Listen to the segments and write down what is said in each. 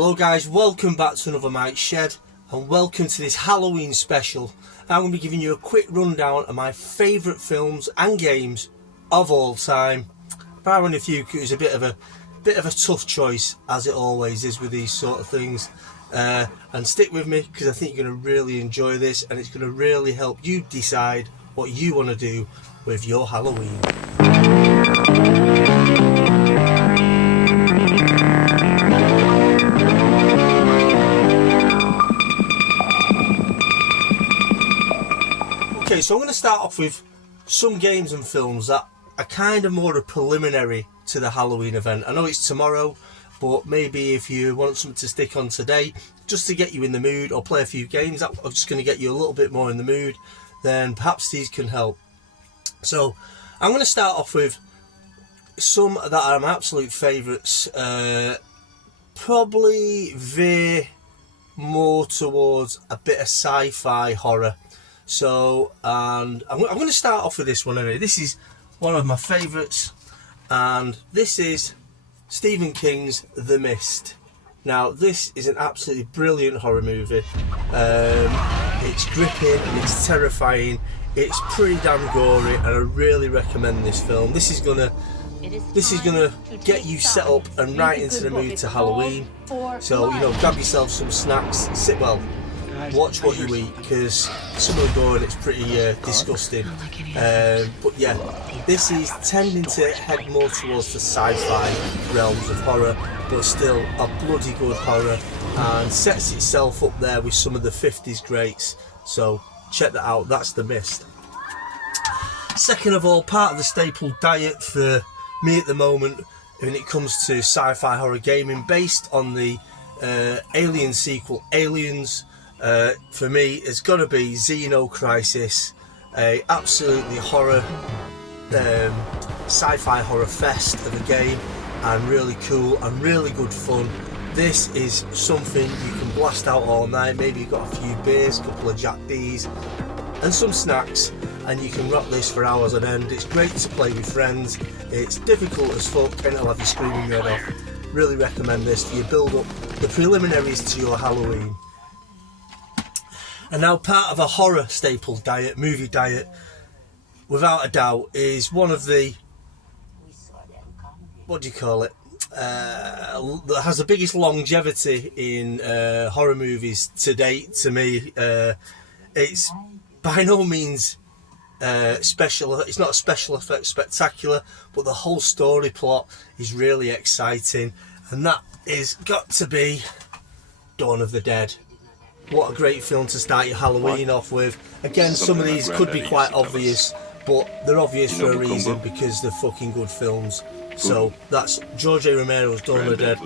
Hello guys, welcome back to another Mike's Shed and welcome to this Halloween special. I'm going to be giving you a quick rundown of my favourite films and games of all time. Barring a few, it was a bit of a tough choice, as it always is with these sort of things. And stick with me because I think you're going to really enjoy this and it's going to really help you decide what you want to do with your Halloween. Okay, so I'm going to start off with some games and films that are kind of more a preliminary to the Halloween event. I know it's tomorrow, but maybe if you want something to stick on today, just to get you in the mood, or play a few games that are just going to get you a little bit more in the mood, then perhaps these can help. So I'm going to start off with some that are my absolute favourites. Probably veer more towards a bit of sci-fi horror. So, and I'm going to start off with this one anyway. This is one of my favourites, and this is Stephen King's The Mist. Now, this is an absolutely brilliant horror movie. It's gripping, it's terrifying, it's pretty damn gory, and I really recommend this film. This is gonna get you set up and right into the mood to Halloween. So, you know, grab yourself some snacks, watch what you eat, because some of the gore, it's pretty disgusting. But yeah, this is tending to head more towards the sci-fi realms of horror, but still a bloody good horror, and sets itself up there with some of the 50s greats. So check that out. That's The Mist. Second of all, part of the staple diet for me at the moment when it comes to sci-fi horror gaming, based on the Alien sequel, Aliens. For me, it's got to be Xeno Crisis, a absolutely horror, sci-fi horror fest of a game, and really cool and really good fun. This is something you can blast out all night. Maybe you've got a few beers, a couple of Jack D's, and some snacks, and you can rock this for hours on end. It's great to play with friends. It's difficult as fuck, and it'll have you screaming your head off. Really recommend this for your build up, the preliminaries to your Halloween. And now, part of a horror staple diet, movie diet, without a doubt, is one of the, what do you call it, that has the biggest longevity in horror movies to date to me. It's by no means special, it's not a special effect spectacular, but the whole story plot is really exciting, and that is got to be Dawn of the Dead. What a great film to start your Halloween off with. Again, some of these could be quite obvious, but they're obvious for a reason, because they're fucking good films. So that's George A. Romero's Dawn of the Dead.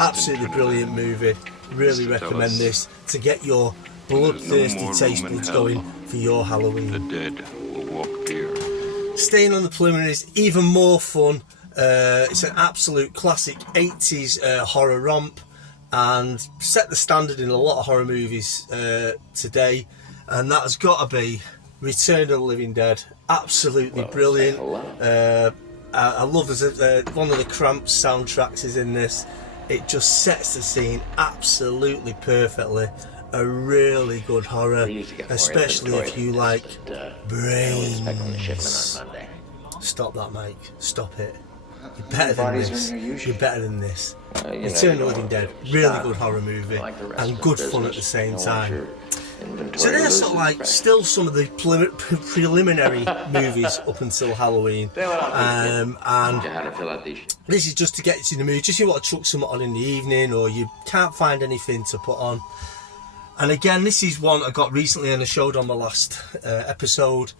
Absolutely brilliant movie. Really recommend this to get your bloodthirsty taste buds going for your Halloween. The dead will walk here. Staying on the preliminaries, even more fun. It's an absolute classic 80s horror romp, and set the standard in a lot of horror movies today, and that has got to be Return of the Living Dead. Absolutely brilliant. I love one of the Cramps soundtracks is in this. It just sets the scene absolutely perfectly. A really good horror, especially if you like brains. Stop that, Mike. Stop it. You're better than this. You're better than this. Return of the Living Dead, really good horror movie, and good fun at the same time. So they're sort of like still some of the preliminary movies up until Halloween, and this is just to get you in the mood, just you want to chuck something on in the evening, or you can't find anything to put on. And again, this is one I got recently and I showed on my last episode,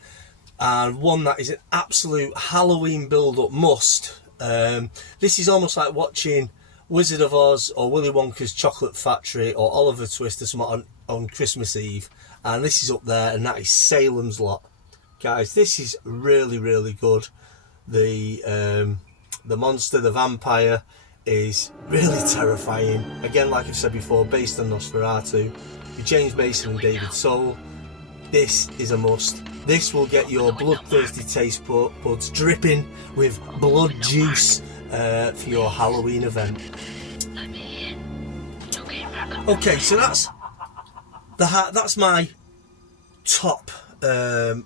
and one that is an absolute Halloween build-up must. This is almost like watching Wizard of Oz or Willy Wonka's Chocolate Factory or Oliver Twist or something on Christmas Eve, and this is up there, and that is Salem's Lot. Guys, this is really, really good. The monster, the vampire, is really terrifying. Again, like I've said before, based on Nosferatu, with James Mason and David Soul. This is a must. This will get your bloodthirsty taste buds dripping with blood juice for your Halloween event. Okay, so that's my top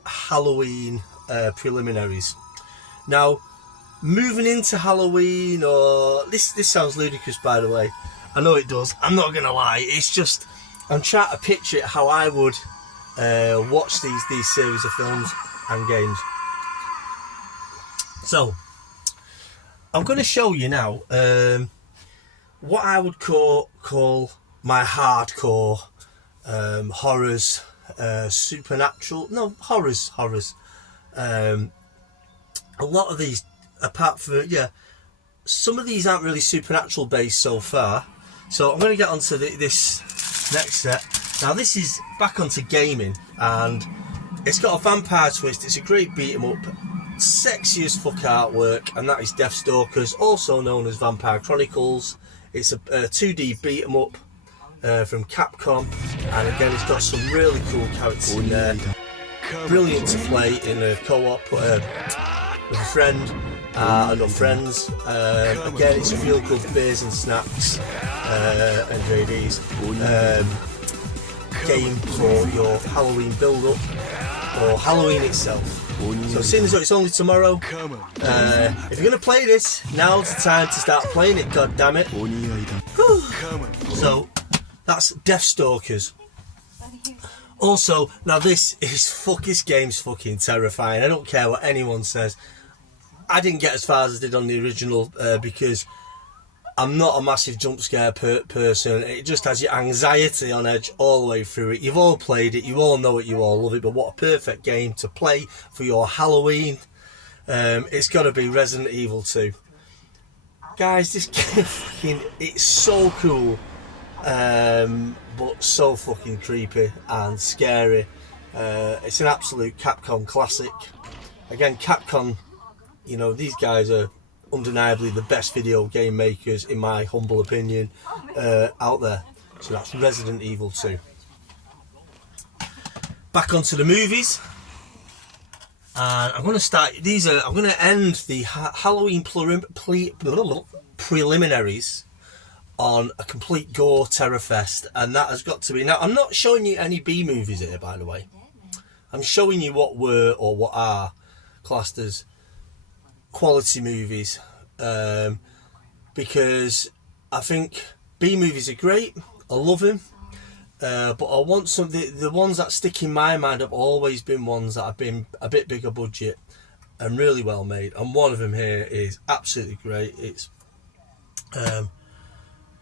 Halloween preliminaries. Now, moving into Halloween, or this sounds ludicrous, by the way. I know it does. I'm not gonna lie. It's just I'm trying to picture it how I would watch these series of films and games. So I'm going to show you now what I would call my hardcore horrors, supernatural. No, horrors. A lot of these, apart from some of these aren't really supernatural based so far. So I'm going to get onto this next set. Now this is back onto gaming, and it's got a vampire twist. It's a great beat 'em up, sexy as fuck artwork, and that is Deathstalkers, also known as Vampire Chronicles. It's a 2D beat 'em up from Capcom, and again it's got some really cool characters in there. Brilliant to play in a co-op with a friend and friends. Again, it's a feel good beers and snacks and JDs game for your Halloween build-up or Halloween itself. So seeing as though it's only tomorrow, if you're going to play this, now's the time to start playing it, god damn it. So that's Deathstalkers. Also, now this game's fucking terrifying. I don't care what anyone says. I didn't get as far as I did on the original because I'm not a massive jump scare person. It just has your anxiety on edge all the way through it. You've all played it, you all know it, you all love it, but what a perfect game to play for your Halloween. It's got to be Resident Evil 2. Guys, this game, it's so cool, but so fucking creepy and scary. It's an absolute Capcom classic. Again, Capcom, you know, these guys are undeniably the best video game makers, in my humble opinion, out there. So that's Resident Evil 2. Back onto the movies, and I'm going to start. I'm going to end the Halloween preliminaries on a complete gore terror fest, and that has got to be. Now, I'm not showing you any B movies here, by the way. I'm showing you what were or what are classed as quality movies, because I think B movies are great. I love them, but I want the ones that stick in my mind have always been ones that have been a bit bigger budget and really well made. And one of them here is absolutely great. It's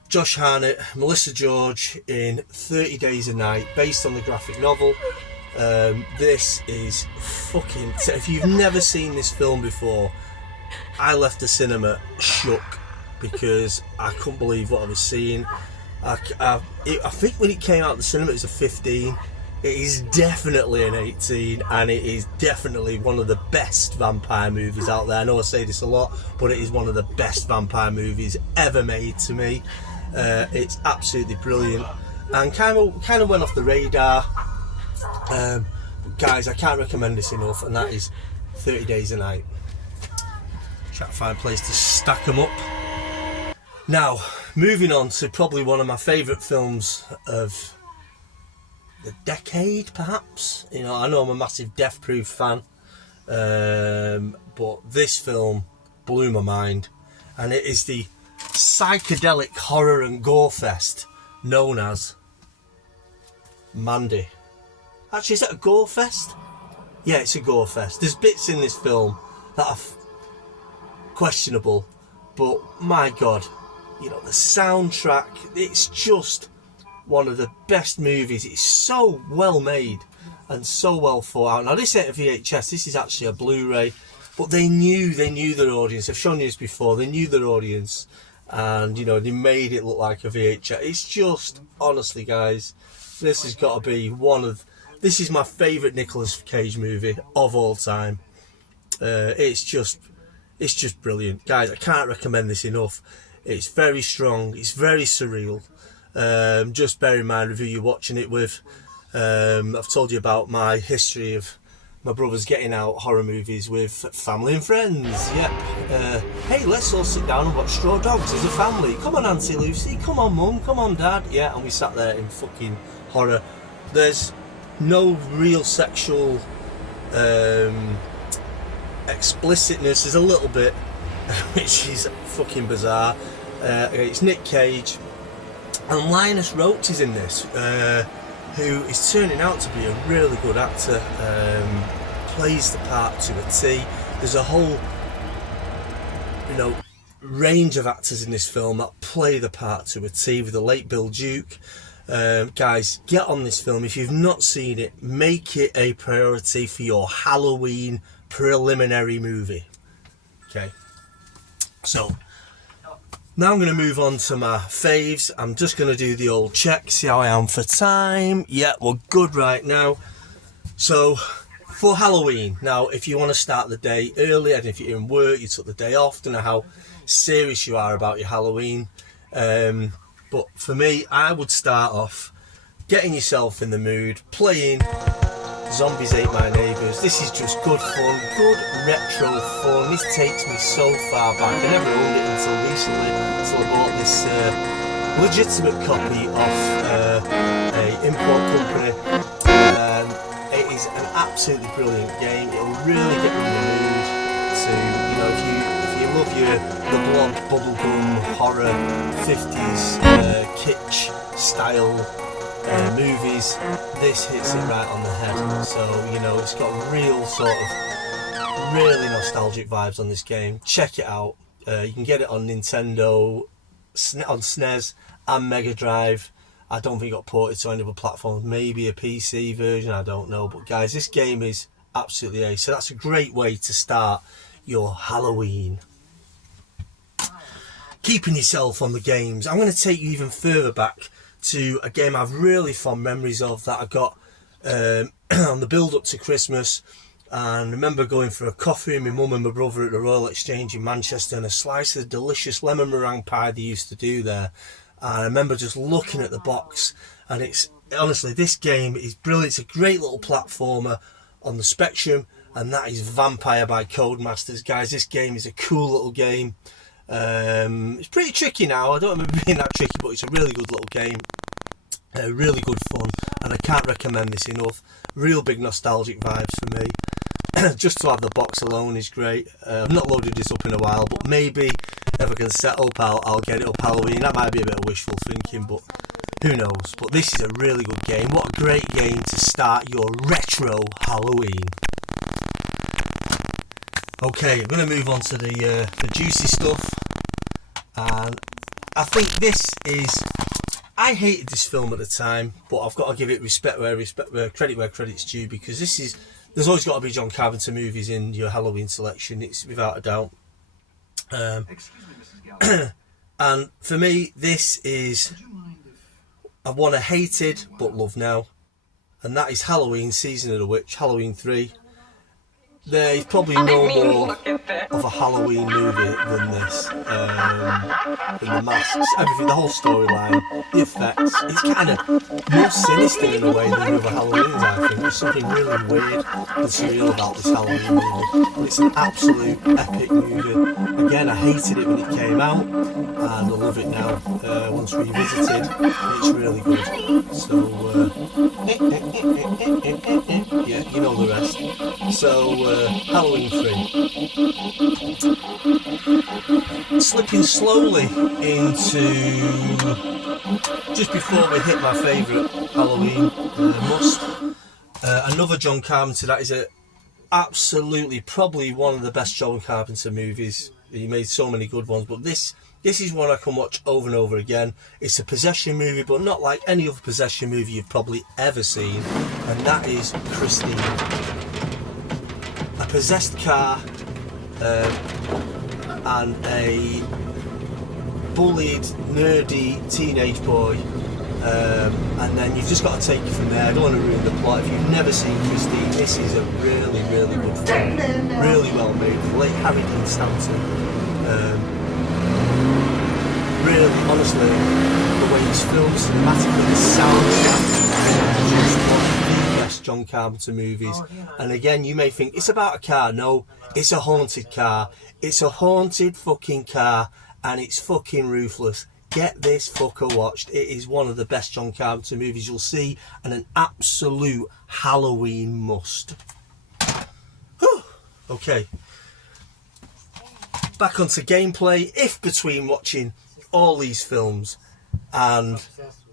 Josh Hartnett, Melissa George in 30 Days a Night, based on the graphic novel. This is fucking. If you've never seen this film before, I left the cinema shook because I couldn't believe what I was seeing. I think when it came out the cinema it was a 15. It is definitely an 18, and it is definitely one of the best vampire movies out there. I know I say this a lot, but it is one of the best vampire movies ever made to me. It's absolutely brilliant and kind of went off the radar. Guys, I can't recommend this enough, and that is 30 Days a Night. Try to find a place to stack them up. Now, moving on to probably one of my favourite films of the decade, perhaps. You know, I know I'm a massive Death Proof fan, but this film blew my mind, and it is the psychedelic horror and gore fest known as Mandy. Actually, is that a gore fest? Yeah, it's a gore fest. There's bits in this film that are questionable, but my god, you know, the soundtrack, it's just one of the best movies. It's so well made and so well thought out. Now, this ain't a VHS, this is actually a Blu-ray, but they knew their audience. I've shown you this before. They knew their audience, and you know, they made it look like a VHS. It's just, honestly, guys, this has got to be this is my favourite Nicolas Cage movie of all time. It's just brilliant, guys. I can't recommend this enough. It's very strong. It's very surreal. Just bear in mind who you're watching it with. I've told you about my history of my brother's getting out horror movies with family and friends. Yep. Hey, let's all sit down and watch Straw Dogs as a family. Come on, Auntie Lucy. Come on, Mum. Come on, Dad. Yeah, and we sat there in fucking horror. There's no real sexual explicitness. There's a little bit, which is fucking bizarre. It's Nick Cage. And Linus Roach is in this. Who is turning out to be a really good actor, plays the part to a T. There's a whole, range of actors in this film that play the part to a T, with the late Bill Duke. Guys, get on this film. If you've not seen it, make it a priority for your Halloween preliminary movie. Okay, so now I'm going to move on to my faves. I'm just going to do the old check, see how I am for time. Yeah, we're good right now. So, for Halloween, now if you want to start the day early, and if you're in work, you took the day off, don't know how serious you are about your Halloween. But for me, I would start off getting yourself in the mood, playing Zombies Ate My Neighbours. This is just good fun, good retro fun. This takes me so far back. I never owned it until recently, until I bought this legitimate copy off a import company. It is an absolutely brilliant game. It'll really get you in the mood to, if you love the blob bubblegum horror 50s kitsch style movies, this hits it right on the head. So it's got real sort of really nostalgic vibes on this game. Check it out. You can get it on Nintendo, on SNES and Mega Drive. I don't think it got ported to any other platforms, maybe a PC version, I don't know. But guys, this game is absolutely ace. So that's a great way to start your Halloween. Keeping yourself on the games, I'm going to take you even further back to a game I've really fond memories of that I got on the build up to Christmas. And I remember going for a coffee with my mum and my brother at the Royal Exchange in Manchester, and a slice of the delicious lemon meringue pie they used to do there. And I remember just looking at the box, and it's honestly, this game is brilliant. It's a great little platformer on the Spectrum, and that is Vampire by Codemasters. Guys, this game is a cool little game. It's pretty tricky now. I don't remember being that tricky, but it's a really good little game. Really good fun, and I can't recommend this enough. Real big nostalgic vibes for me. Just to have the box alone is great. I've not loaded this up in a while, but maybe if I can set up, I'll get it up Halloween. That might be a bit of wishful thinking, but who knows. But this is a really good game. What a great game to start your retro Halloween. Okay, I'm going to move on to the juicy stuff. And I think this is... I hated this film at the time, but I've got to give it credit where credit's due, because there's always got to be John Carpenter movies in your Halloween selection. It's without a doubt. And for me, this is one I hated but love now, and that is Halloween Season of the Witch, Halloween 3. There's probably no more of a Halloween movie than this. Than the masks, everything, the whole storyline, the effects. It's kind of more sinister in a way than the other Halloweens, I think. There's something really weird and surreal about this Halloween movie. It's an absolute epic movie. Again, I hated it when it came out, and I love it now. Once revisited, it's really good. So, yeah, you know the rest. So, Halloween 3. Slipping slowly into just before we hit my favourite Halloween must. Another John Carpenter that is absolutely probably one of the best John Carpenter movies. He made so many good ones, but this is one I can watch over and over again. It's a possession movie, but not like any other possession movie you've probably ever seen, and that is Christine. A possessed car and a bullied, nerdy teenage boy, and then you've just got to take it from there. I don't want to ruin the plot. If you've never seen Christine, this is a really, really good film. Really well made. The late Harry Dean Stanton. Really, honestly, the way it's filmed, cinematically, the sound, just one of the best best John Carpenter movies. And again, you may think it's about a car. No, it's a haunted car. It's a haunted fucking car, and it's fucking ruthless. Get this fucker watched. It is one of the best John Carpenter movies you'll see, and an absolute Halloween must. Whew. Okay. Back onto gameplay. If between watching all these films and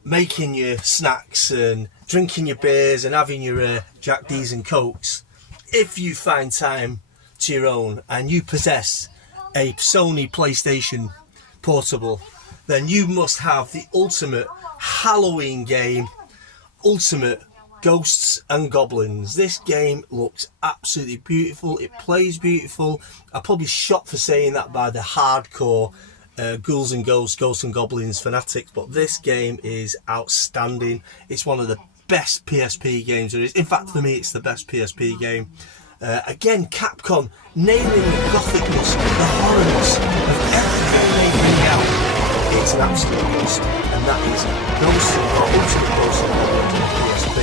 making your snacks and drinking your beers and having your Jack D's and Cokes, if you find time to your own and you possess a Sony PlayStation Portable, then you must have the ultimate Halloween game, Ultimate Ghosts and Goblins. This game looks absolutely beautiful. It plays beautiful. I'm probably shot for saying that by the hardcore Ghouls and Ghosts and Goblins fanatics, but this game is outstanding. It's one of the best PSP games there is. In fact, for me, it's the best PSP game. Again, Capcom nailing the gothicness, the horrorness of everything they bring out. It's an absolute must, and that is Ghosts and Ultimate Ghosts and Goblins on PSP.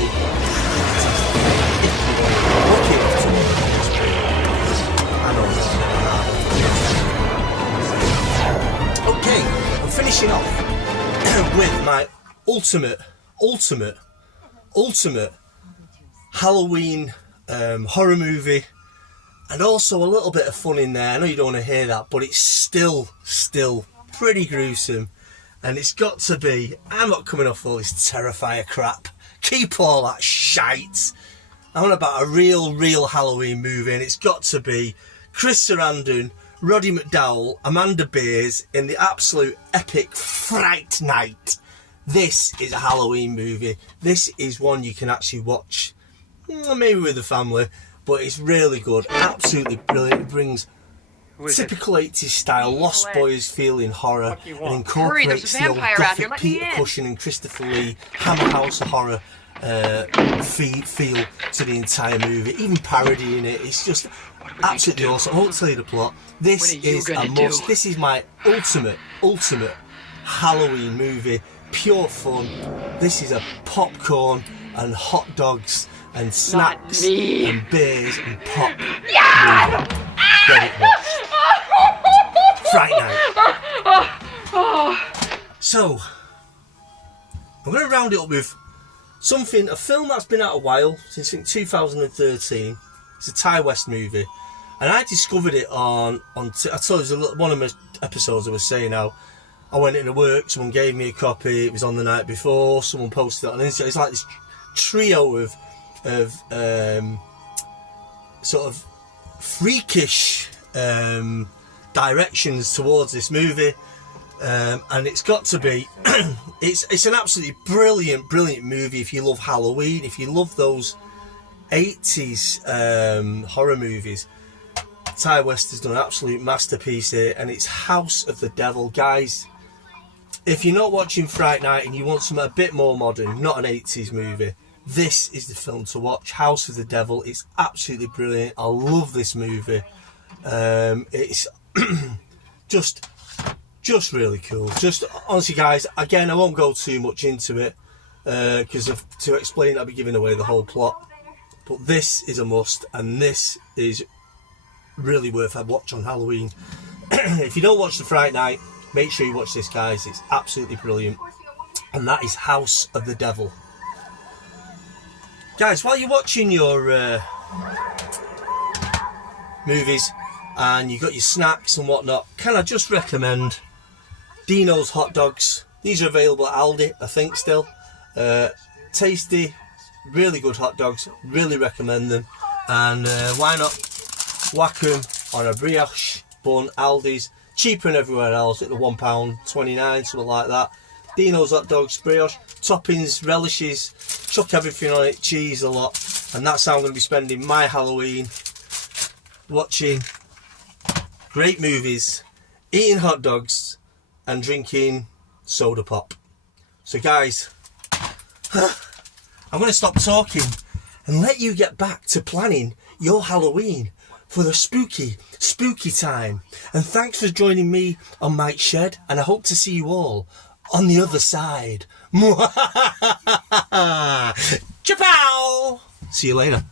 If you want to look into PSP, I know this. Okay, I'm finishing off with my ultimate Halloween horror movie, and also a little bit of fun in there. I know you don't want to hear that, but it's still pretty gruesome, and it's got to be. I'm not coming off all this Terrifier crap. Keep all that shite. I'm on about a real Halloween movie, and it's got to be Chris Sarandon, Roddy McDowall, Amanda Beers in the absolute epic Fright Night. This is a Halloween movie. This is one you can actually watch, maybe with the family, but it's really good. Absolutely brilliant. It brings typical 80s style Lost Boys feeling horror and incorporates the old gothic Peter Cushing and Christopher Lee Hammer House of Horror feel to the entire movie, even parodying it. It's just absolutely awesome. I won't tell you the plot. This is a must. This is my ultimate Halloween movie. Pure fun. This is a popcorn and hot dogs and snacks and beers and pop movie. Get it watched. Fright Night. So, I'm going to round it up with a film that's been out a while, since I think 2013. It's a Ty West movie, and I discovered it on I told you one of my episodes I was saying how I went into work, someone gave me a copy, it was on the night before, someone posted it on Instagram. It's like this trio of sort of freakish directions towards this movie, and it's got to be it's an absolutely brilliant movie if you love Halloween, if you love those 80s horror movies. Ty West has done an absolute masterpiece here, and it's House of the Devil. Guys, if you're not watching Fright Night and you want something a bit more modern, not an 80s movie, this is the film to watch. House of the Devil. It's absolutely brilliant. I love this movie. It's just really cool. Just honestly, guys, again, I won't go too much into it because to explain I'll be giving away the whole plot. But this is a must, and this is really worth a watch on Halloween. If you don't watch the Fright Night, make sure you watch this, guys. It's absolutely brilliant. And that is House of the Devil. Guys, while you're watching your movies and you've got your snacks and whatnot, can I just recommend Dino's hot dogs? These are available at Aldi, I think, still. Tasty, really good hot dogs. Really recommend them. And why not whack them on a brioche bun? Aldi's cheaper than everywhere else at the £1.29, something like that. Dino's hot dogs, brioche, toppings, relishes, chuck everything on it, cheese a lot, and that's how I'm going to be spending my Halloween, watching great movies, eating hot dogs, and drinking soda pop. So guys, I'm going to stop talking and let you get back to planning your Halloween for the spooky time. And thanks for joining me on Mike's Shed, and I hope to see you all on the other side. Chapow! See you later.